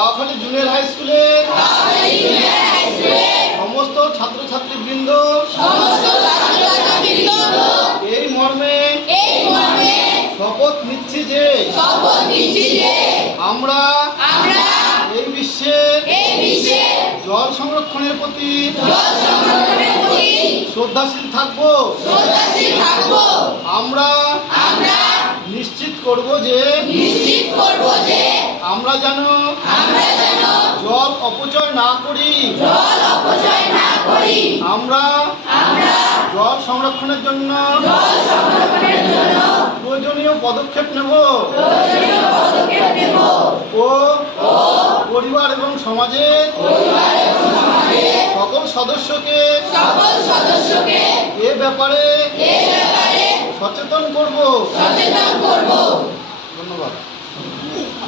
গাওয়াখালী junior high স্কুলের সমস্ত ছাত্রছাত্রী বৃন্দ এই মর্মে শপথ নিচ্ছি যে আমরা এই বিশ্বে জল সংরক্ষণের প্রতি শ্রদ্ধাশীল থাকব। আমরা নিশ্চিত করব যে নিশ্চিত করব যে আমরা যেন না করি। জল অপচয় না করি। আমরা আমরা জল সংরক্ষণের জন্য জল সংরক্ষণের জন্য প্রয়োজনীয় পদক্ষেপ নেব। প্রয়োজনীয় পদক্ষেপ নেব। ও পরিবার এবং সমাজের পরিবার এবং সমাজের সকল সদস্যকে সকল সদস্যকে এ ব্যাপারে এই ব্যাপারে সচেতন করব। সচেতন করব। ধন্যবাদ।